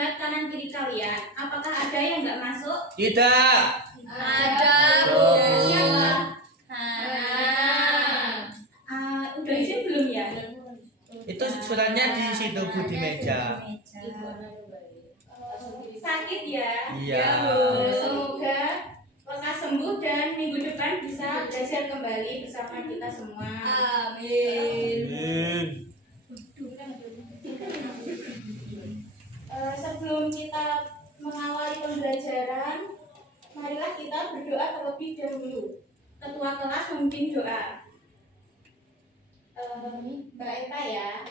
melihat kanan kiri kalian. Apakah ada yang nggak masuk? Tidak. Ada, Bu. Siapa? Udah izin belum ya? Itu suratnya di situ Bu, di meja. Sakit ya? Iya. Semoga lekas sembuh dan minggu depan bisa belajar kembali bersama kita semua. Amin. Amin. Sebelum kita mengawali pembelajaran, marilah kita berdoa terlebih dahulu. Ketua kelas memimpin doa. Mbak Eta ya.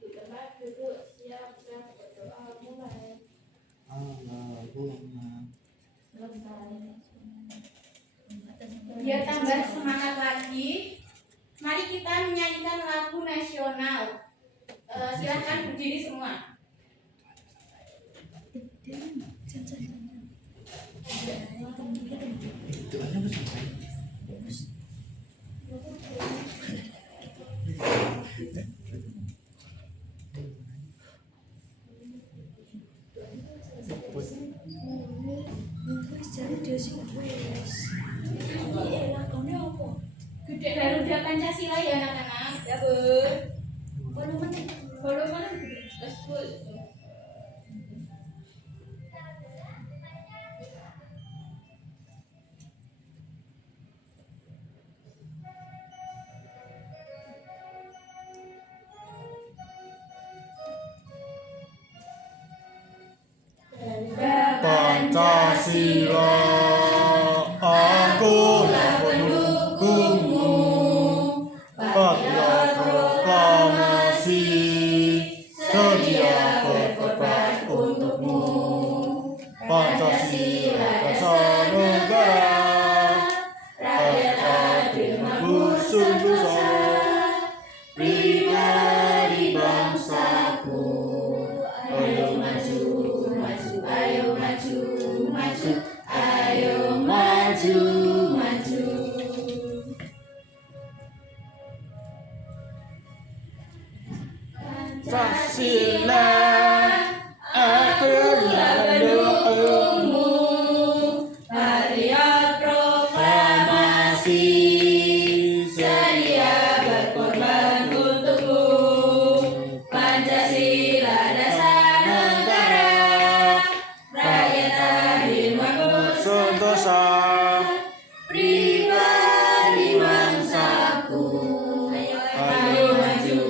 Di tempat duduk siap-siap berdoa mulai. Biar tambah semangat lagi, mari kita menyanyikan lagu nasional. Silahkan berdiri semua. Gede Garuda Pancasila ya anak-anak. Ya, Bu. Volume full. Pancasila, akulah pendukungmu. Patriot proklamasi, sedia berkorban untukmu. Pancasila dasar negara, rakyat adil makmur sentosa, pribadi bangsaku. Ayo maju, maju, ayo maju, maju, ayo maju, maju. Pancasila, akulah pendukungmu. Patriot proklamasi, sedia berkorban untukmu. Pancasila dasar negara, rakyat adil makmur sentosa, pribadi bangsaku. Ayo maju,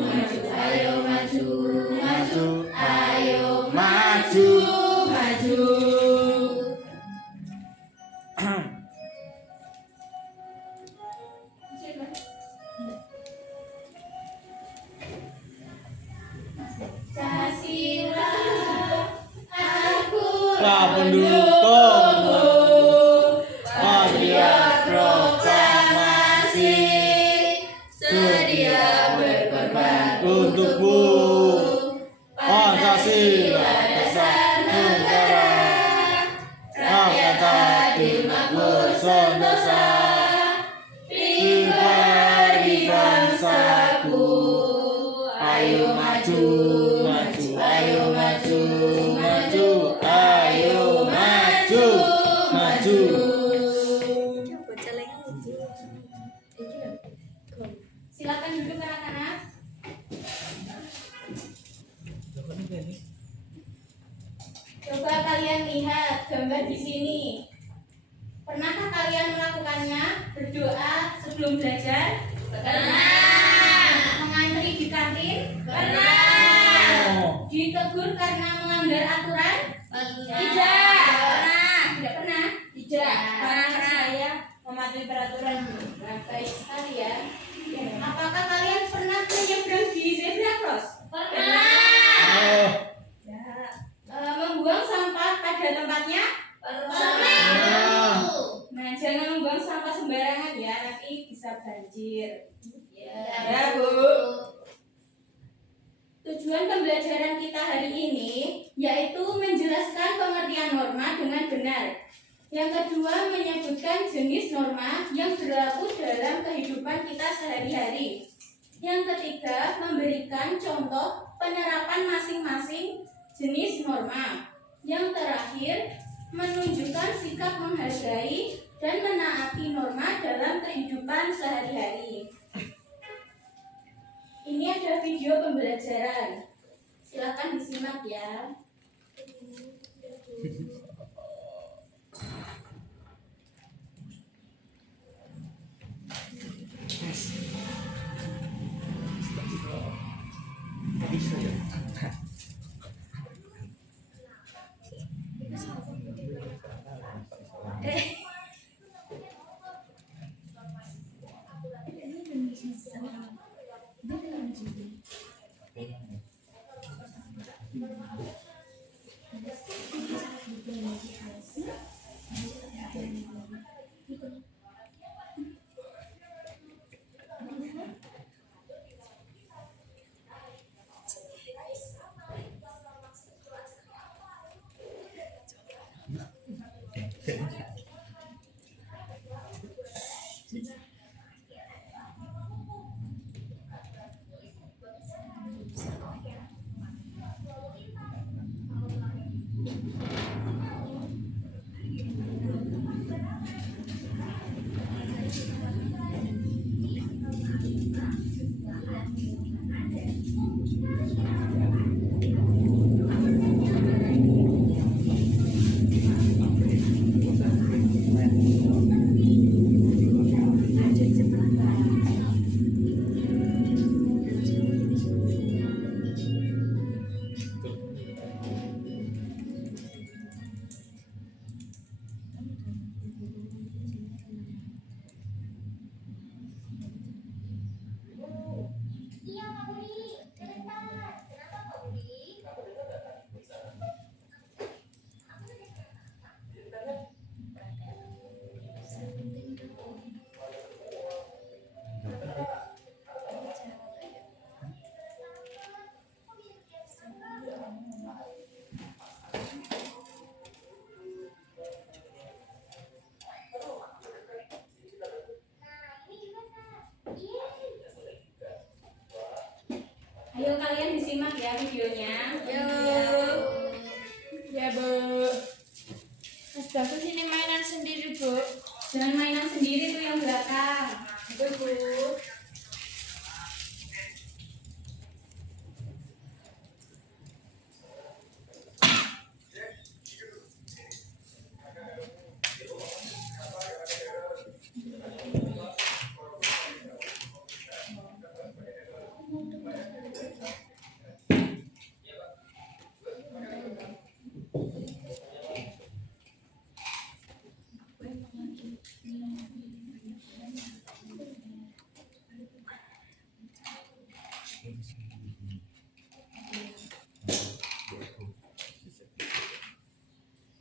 maju, ayo maju, maju, ayo maju, maju. Pancasila, akulah pendukungmu. Patriot proklamasi, sedia berkorban untukmu. Pancasila dasar negara, rakyat adil makmur sentosa, pribadi bangsaku. Ayo maju, maju, ayo maju, maju, ayo maju, maju. Silakan duduk anak-anak. Coba kalian lihat gambar di sini. Pernahkah kalian melakukannya? Berdoa sebelum belajar? Pernah. Mengantri di kantin? Pernah. Ditegur karena melanggar aturan? Tidak. Tidak pernah? Tidak. Karena saya mematuhi peraturan. Nah, baik sekali ya. Apakah kalian pernah menyeberang di zebra cross? Pernah. Membuang sampah pada tempatnya? Pernah. Nah, jangan membuang sampah sembarangan ya, nanti bisa banjir. Ya, Bu. Tujuan pembelajaran kita hari ini yaitu menjelaskan pengertian norma dengan benar. Yang kedua, menyebutkan jenis norma yang berlaku dalam kehidupan kita sehari-hari. Yang ketiga, memberikan contoh penerapan masing-masing jenis norma. Yang terakhir, menunjukkan sikap menghargai dan menaati norma dalam kehidupan sehari-hari. Ini ada video pembelajaran. Silakan disimak ya. Ayo kalian disimak ya videonya. Ya, Bu. Mas Bagus ini mainan sendiri, Bu. Jangan mainan sendiri tuh yang belakang. Bu.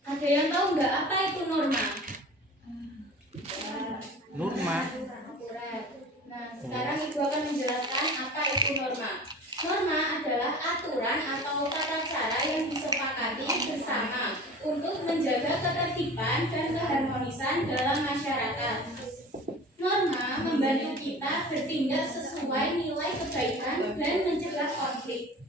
Ada yang tahu nggak apa itu norma? Norma. Akurat. Nah, sekarang Ibu akan menjelaskan apa itu norma. Norma adalah aturan atau tata cara yang disepakati bersama untuk menjaga ketertiban dan keharmonisan dalam masyarakat. Norma membantu kita bertindak sesuai nilai kebaikan dan mencegah konflik.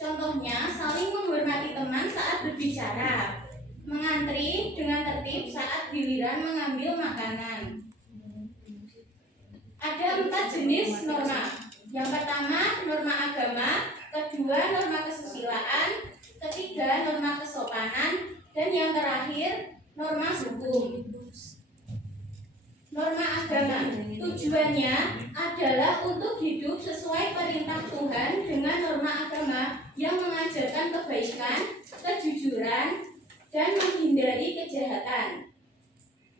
Contohnya, saling menghormati teman saat berbicara, mengantri dengan tertib saat giliran mengambil makanan. Ada 4 jenis norma. Yang pertama, norma agama, kedua, norma kesusilaan, ketiga, norma kesopanan, dan yang terakhir, norma hukum. Norma agama tujuannya adalah untuk hidup sesuai perintah Tuhan dengan norma agama yang mengajarkan kebaikan, kejujuran, dan menghindari kejahatan.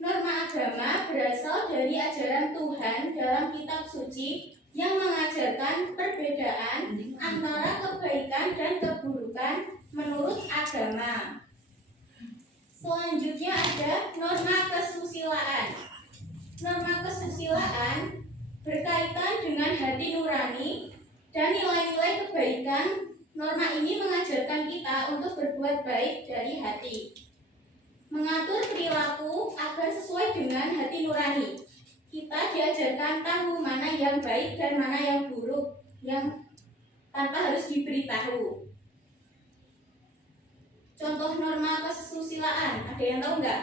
Norma agama berasal dari ajaran Tuhan dalam kitab suci yang mengajarkan perbedaan antara kebaikan dan keburukan menurut agama. Selanjutnya ada norma kesusilaan. Norma kesusilaan berkaitan dengan hati nurani dan nilai-nilai kebaikan. Norma ini mengajarkan kita untuk berbuat baik dari hati, mengatur perilaku agar sesuai dengan hati nurani. Kita diajarkan tahu mana yang baik dan mana yang buruk, yang tanpa harus diberitahu. Ada yang tahu nggak?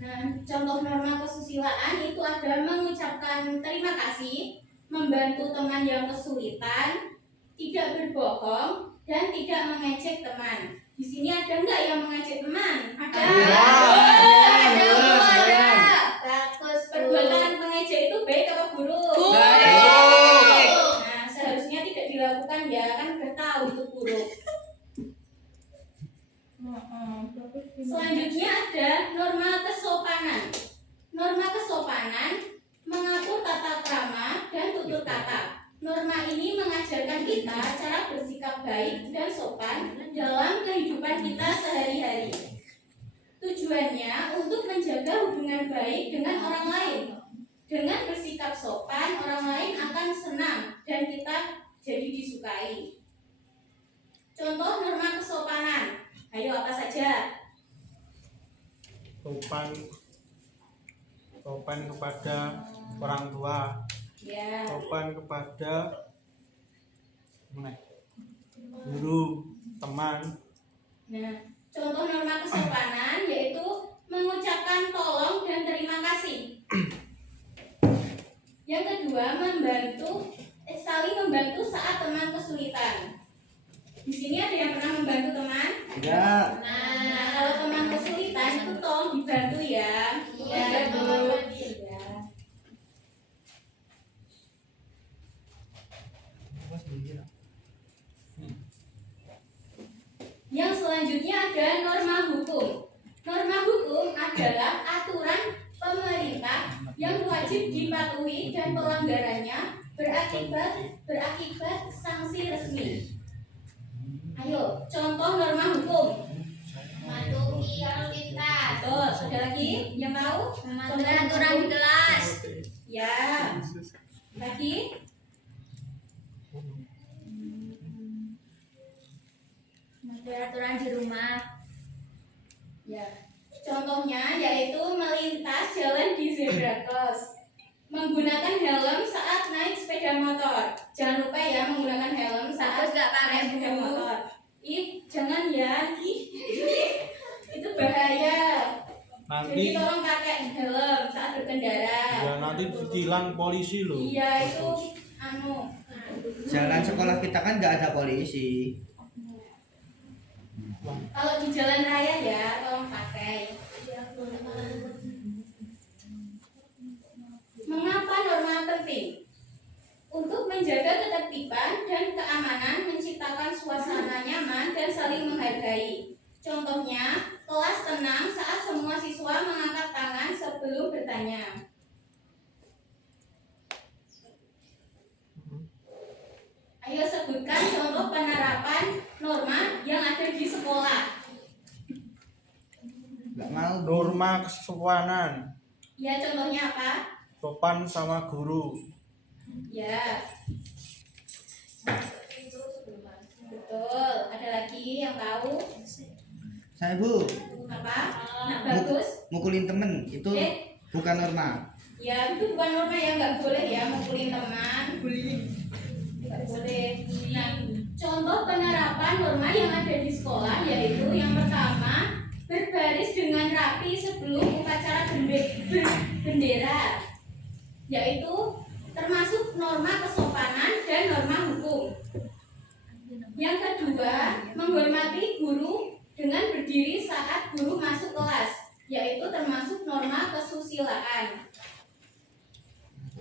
Nah, contoh norma kesusilaan itu ada mengucapkan terima kasih, membantu teman yang kesulitan, tidak berbohong, dan tidak mengejek teman. Di sini ada nggak yang mengejek teman? Ada. Ada. Bagus, Bu. Perbuatan pengejek itu baik apa buruk? Baik. Nah, seharusnya tidak dilakukan ya, kan udah tahu itu buruk. Selanjutnya ada norma kesopanan. Norma kesopanan mengatur tata krama dan tutur kata. Norma ini mengajarkan kita cara bersikap baik dan sopan dalam kehidupan kita sehari-hari. Tujuannya untuk menjaga hubungan baik dengan orang lain. Dengan bersikap sopan, orang lain akan senang dan kita jadi disukai. Contoh norma kesopanan. Ayo, apa saja? Sopan kepada orang tua, Ya. sopan kepada guru, teman. Nah, contoh norma kesopanan yaitu mengucapkan tolong dan terima kasih. Yang kedua, saling membantu saat teman kesulitan. Di sini ada yang pernah membantu teman? Tidak. Nah, kalau teman kesulitan itu tolong dibantu ya. Iya, Bu. Yang selanjutnya ada norma hukum. Norma hukum adalah aturan pemerintah yang wajib dipatuhi dan pelanggarannya berakibat sanksi resmi. Ayo, contoh norma hukum. Mematuhi lalu lintas. Betul, ada lagi yang tahu? Mematuhi aturan di kelas. Ya. Lagi? Mematuhi aturan di rumah. Ya. Contohnya yaitu melintas jalan di zebra cross. Menggunakan helm saat naik sepeda motor. Jangan lupa ya menggunakan helm saat Bagus nggak pakai, naik sepeda Bu? motor. Jangan ya. Itu bahaya. Jadi Nanti tolong pakai helm saat berkendara. ya nanti ditilang polisi loh. Iya itu Jalan sekolah kita kan nggak ada polisi. kalau di jalan raya ya tolong pakai. Mengapa norma penting? Untuk menjaga ketertiban dan keamanan, menciptakan suasana nyaman dan saling menghargai. Contohnya, kelas tenang saat semua siswa mengangkat tangan sebelum bertanya. Ayo sebutkan contoh penerapan norma yang ada di sekolah. Nggak mau. Norma kesopanan, Ya, contohnya apa? sopan sama guru. Ya. Betul. Ada lagi yang tahu? Saya Bu, Apa? Nah, bagus. mukulin temen itu bukan norma. Ya, itu bukan norma ya, nggak boleh ya mukulin teman. Nggak boleh. Nah, contoh penerapan norma yang ada di sekolah yaitu yang pertama, berbaris dengan rapi sebelum upacara bendera, yaitu termasuk norma kesopanan dan norma hukum. Yang kedua, menghormati guru dengan berdiri saat guru masuk kelas, yaitu termasuk norma kesusilaan.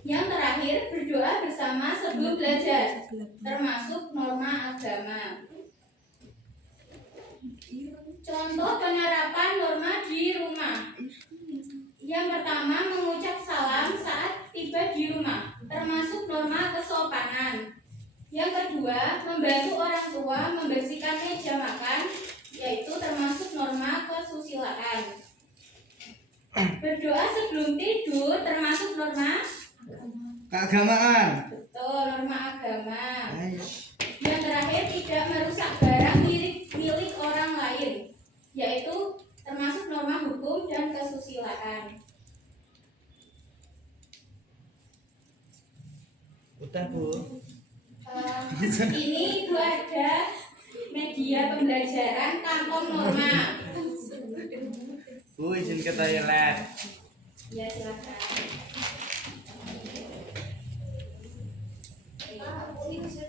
Yang terakhir, berdoa bersama sebelum belajar, termasuk norma agama. Contoh penerapan norma di rumah. Yang pertama, mengucap salam saat tiba di rumah, termasuk norma kesopanan. Yang kedua, membantu orang tua membersihkan meja makan, yaitu termasuk norma kesusilaan. Berdoa sebelum tidur termasuk norma Keagamaan. betul, norma agama. Aish. Yang terakhir, tidak merusak barang milik orang lain, yaitu termasuk norma hukum dan kesusilaan. Udah Bu. Ini itu ada media pembelajaran kantong norma. Bu, izin ke toilet. Ya silakan.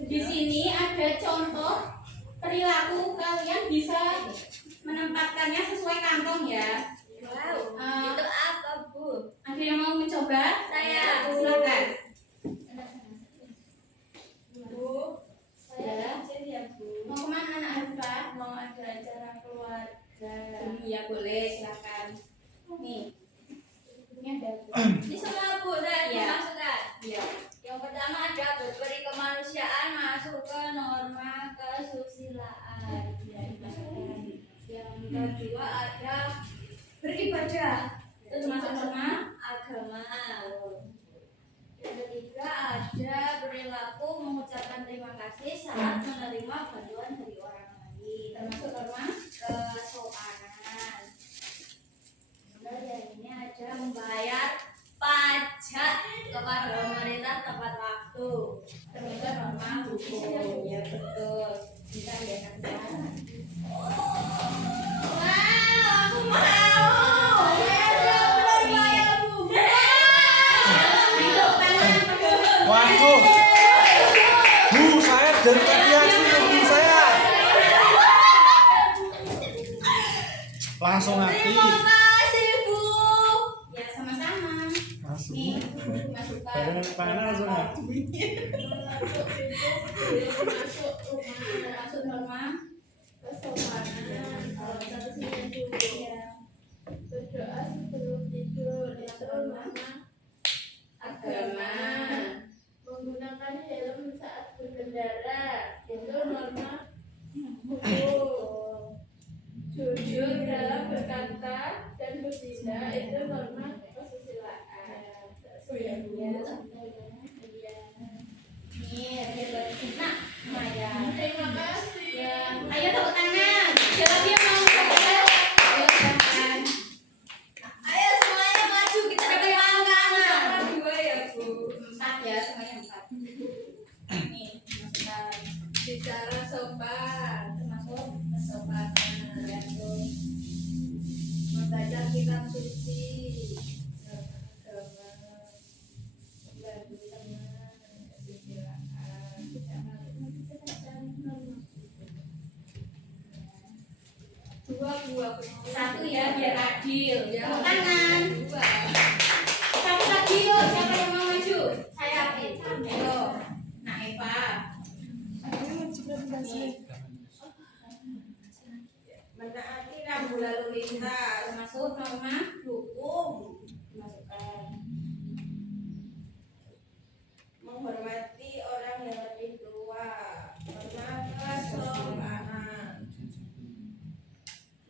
Di sini ada contoh perilaku, kalian bisa menempatkannya sesuai kantong ya. Wow, Eh, itu apa, Bu? Ada yang mau mencoba? Saya. Silakan. Bu, saya izin ya, Bu. Mau kemana anak Arfa? Mau ada acara keluarga. Ya boleh, silakan. Nih, ini ada. Ini semua, Bu, saya Iya. masukkan. Iya. Yang pertama ada berperi kemanusiaan masuk ke norma kesusilaan. Yang kedua ada beribadah. Itu masuk norma. Agama. Yang ketiga ada perilaku mengucapkan terima kasih saat menerima bantuan dari orang lain. Termasuk norma. Kesopanan. Kemudian ini ada membayar pajak kepada pemerintah tepat waktu. Termasuk norma hukum. Ya betul. Kita lihat sekarang. Wow, aku mau. Tepuk tangan. Waduh. Bu, saya dari tadi aksi Bu saya. Langsung Terima aktif. kasih, Bu. Ya sama-sama. Langsung. Nih, masukkan. Bayangan tangan langsung aktif. Masuk norma. Kesopanan. Satu sini dulu. Berdoa sebelum tidur. Itu norma Agama. menggunakan helm saat berkendara. Itu norma hukum. Jujur dalam berkata dan bertindak. Itu norma kesusilaan. Nih, hebat. Nah, Maya. Terima kasih. Ya, ayo tepuk tangan. Siapa dia mau coba? Ayo silakan. Ayo semuanya maju kita tepuk tangan. Dua ya, Bu. 4 ya, semuanya 4. Nih, masukkan. Bicara sopan. Termasuk Kesopanan. ya tuh. Membaca kitab suci. Agama. Membantu teman. Kesusilaan. Dua buah. 1 ya, biar adil. Ya. Tepuk tangan. Dua. 1 lagi yuk, siapa yang mau maju? Saya Ayo. Nah, Eva. Menaati rambu lalu lintas. Termasuk norma Hukum. masukkan. Menghormati orang yang lebih tua. Norma kesopanan.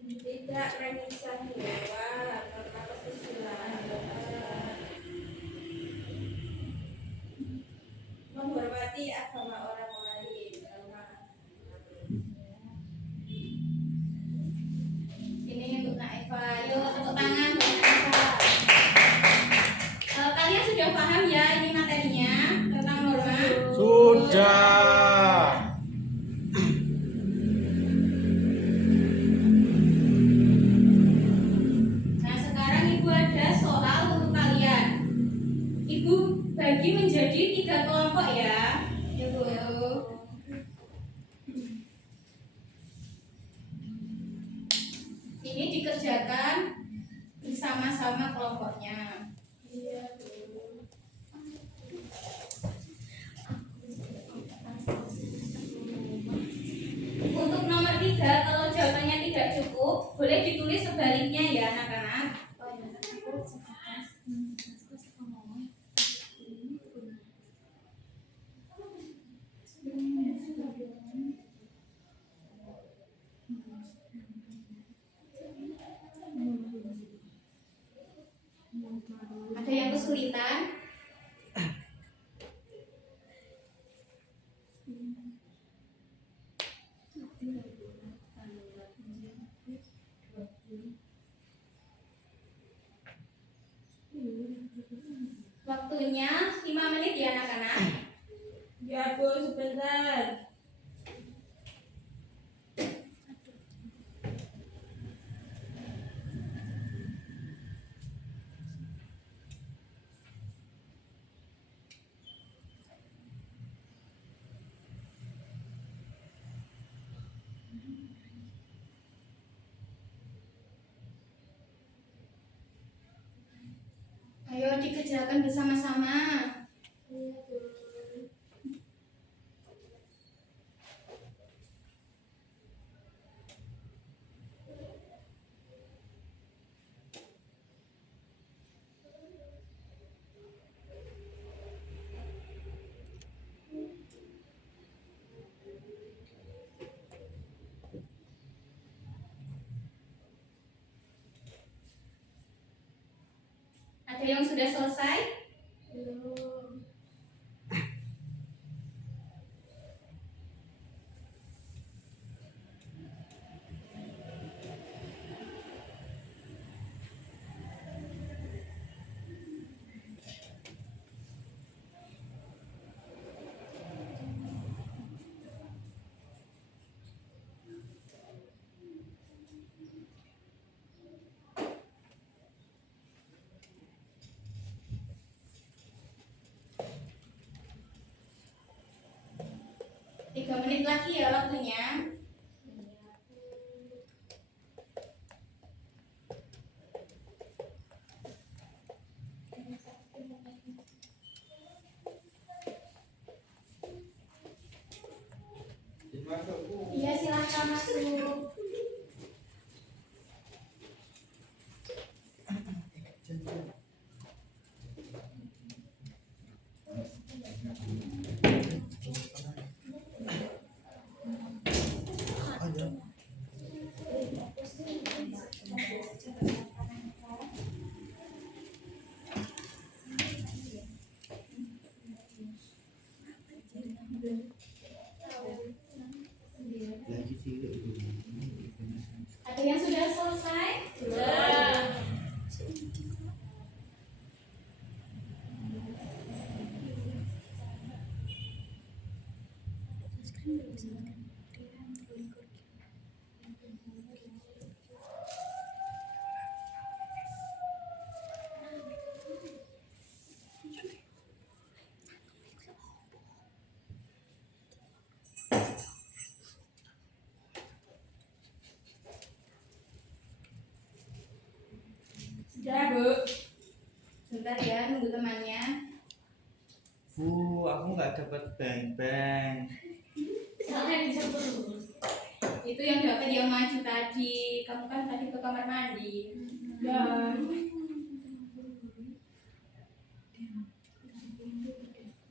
Tidak menyiksa hewan. Norma kesusilaan. Menghormati agama orang lain. Norma Ini untuk Nak Eva. Yuk, tepuk tangan untuk Nak Eva. Kalian sudah paham ya ini materinya tentang norma? Sudah. Nah, sekarang Ibu ada soal untuk kalian. Ibu bagi menjadi 3 kelompok ya. Ibu. Ini dikerjakan bersama-sama kelompoknya. iya, Bu. Untuk nomor 3, kalau jawabannya tidak cukup, boleh ditulis sebaliknya ya anak-anak. Ada yang kesulitan? Waktunya 5 menit ya anak-anak. Ya, Bu, sebentar. dikerjakan bersama-sama. Iya, Bu. Ada yang sudah selesai? Belum. Tiga menit lagi ya waktunya. Iya, silahkan masuk. Lagi sih. Ada yang sudah selesai? Sudah, Bu. Bentar ya, nunggu temannya. Bu, aku nggak dapat beng-beng. Itu yang dapat yang maju tadi. Kamu kan tadi ke kamar mandi. Ya.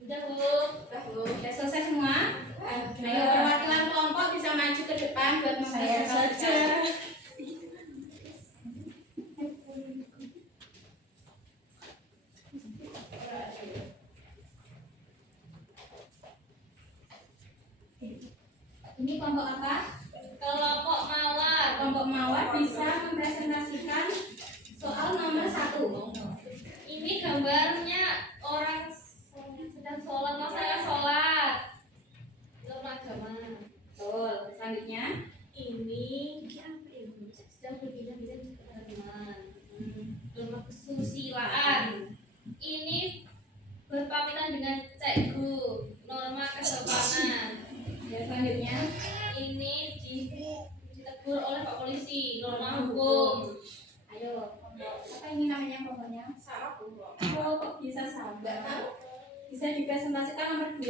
Udah, Bu. Udah selesai semua? Ayo, perwakilan kelompok bisa maju ke depan buat Saya mempresentasikan. saja. Ini kelompok apa? Kelompok mawar. Kelompok mawar bisa mempresentasikan soal nomor 1. Ini gambarnya orang sedang sholat, masalah sholat. Norma agama. Betul. Selanjutnya, Ini apa ya? Sedang berbincang-bincang dengan teman. Norma kesusilaan. Ini berpamitan dengan cekgu. Norma kesopanan. ya selanjutnya, Ini ditegur oleh Pak Polisi. Norma hukum. ayo kelompok apa ini namanya kelompoknya? Salah, Bu. Oh, kok bisa sabar? Bisa dipresentasikan nomor 2.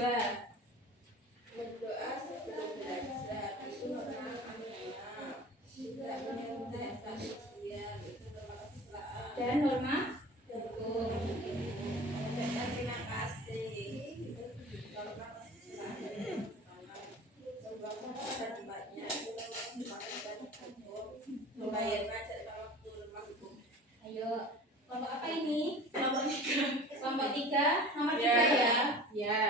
Berdoa sebelum belajar itu norma amanah. Tidak menyertai tak ujian itu norma kesusilaan. Dan norma Hukum. Dan terima kasih. Norma kesusilaan. Coba pada tempatnya membayar pajak pada waktu norma hukum. ayo kelompok apa ini? Kelompok 3. Kelompok 3, nomor 3 Ya. ya. Ya.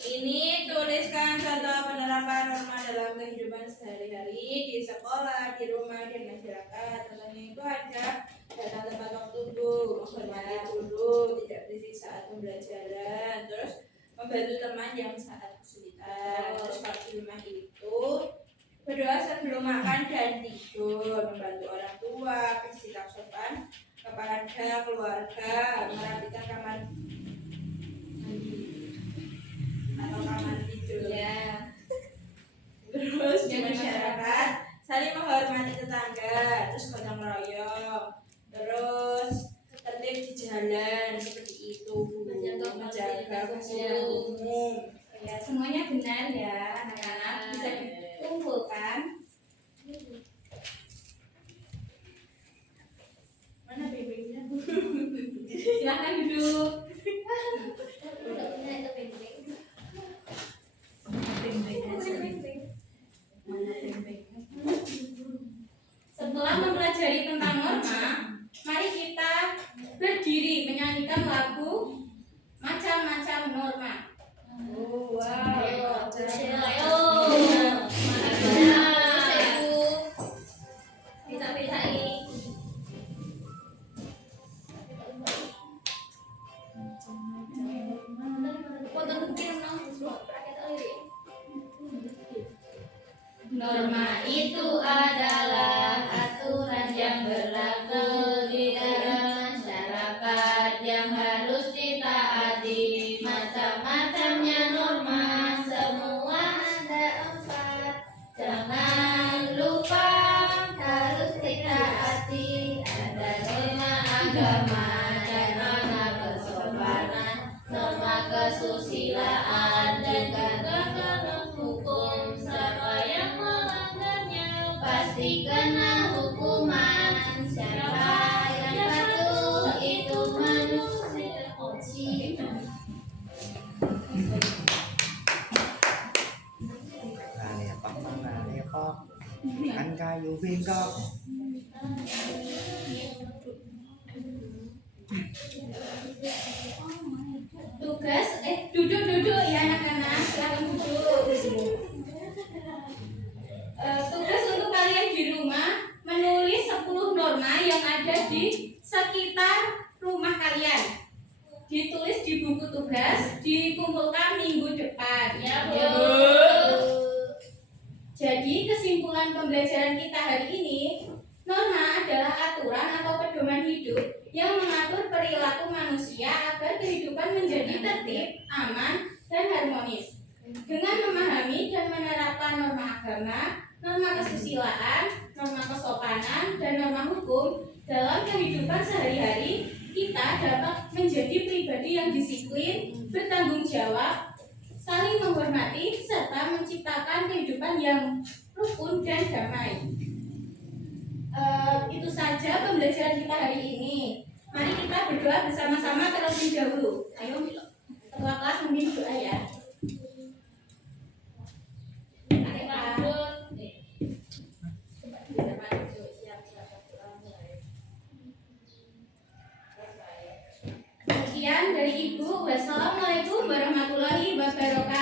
Ini tuliskan contoh penerapan norma dalam kehidupan sehari-hari di sekolah, di rumah, di masyarakat. Contohnya itu ada datang tepat waktu Bu, menghormati guru, tidak berisik saat pembelajaran, terus membantu teman yang saat kesulitan. Terus kalau di rumah itu berdoa sebelum makan dan tidur, membantu orang tua, bersikap sopan kepada keluarga, merapikan kamar mandi atau kamar tidur. Ya. Terus di masyarakat saling menghormati tetangga, terus gotong royong, terus tertib di jalan seperti Norma itu adalah aturan yang berlaku di dalam masyarakat yang harus ditaati. Macam-macamnya norma, semua ada 4. Jangan lupa harus ditaati. Ada norma agama dan norma kesopanan, norma kesusilaan, dan juga hukum. Siapa yang melanggarnya pasti kena hukuman. Siapa yang patuh itu manusia kunci. Nah, lepok. Kan kayu bengkok. Tugas, duduk ya anak-anak, silakan duduk. Tugas untuk kalian di rumah menulis 10 norma yang ada di sekitar rumah kalian. Ditulis di buku tugas, dikumpulkan minggu depan. Ya, Bu. Jadi kesimpulan pembelajaran kita hari ini, norma adalah aturan atau pedoman hidup yang mengatur perilaku manusia agar kehidupan menjadi tertib, aman, dan harmonis. Dengan memahami dan menerapkan norma agama, norma kesusilaan, norma kesopanan, dan norma hukum dalam kehidupan sehari-hari, kita dapat menjadi pribadi yang disiplin, bertanggung jawab, saling menghormati, serta menciptakan kehidupan yang rukun dan damai. Itu saja pembelajaran kita hari ini. Mari kita berdoa bersama-sama terlebih dahulu. Ayo, ketua kelas memimpin doa ya. Sekian dari Ibu. Wassalamualaikum warahmatullahi wabarakatuh.